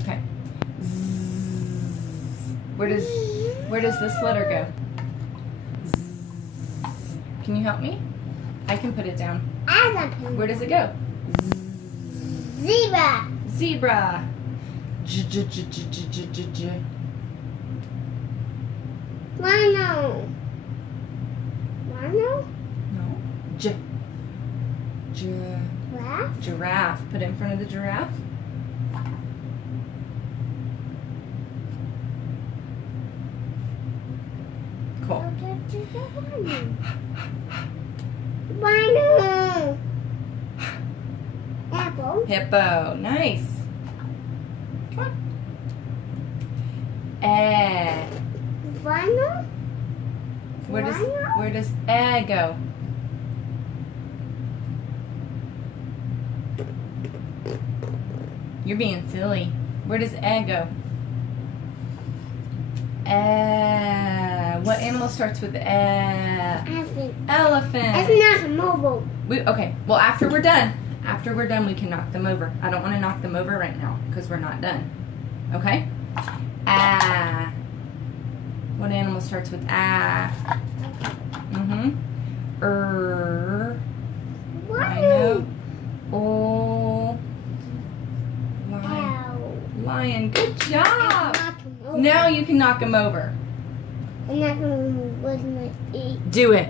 Okay. Where does this letter go? Can you help me? I can put it down. Where does it go? Zebra. Zebra. Rhino. Rhino? No. Giraffe. Giraffe. Put it in front of the giraffe. Cool. Rhino. Apple. Hippo. Nice. Come on. Rhino. Where does go? You're being silly. Where does go? What animal starts with Elephant. Elephant. It's not mobile. Okay. Well, after we're done, we can knock them over. I don't want to knock them over right now because we're not done. Okay? What animal starts with Rhino. Lion. Good job. Now you can knock them over. I'm not going to eat. Do it.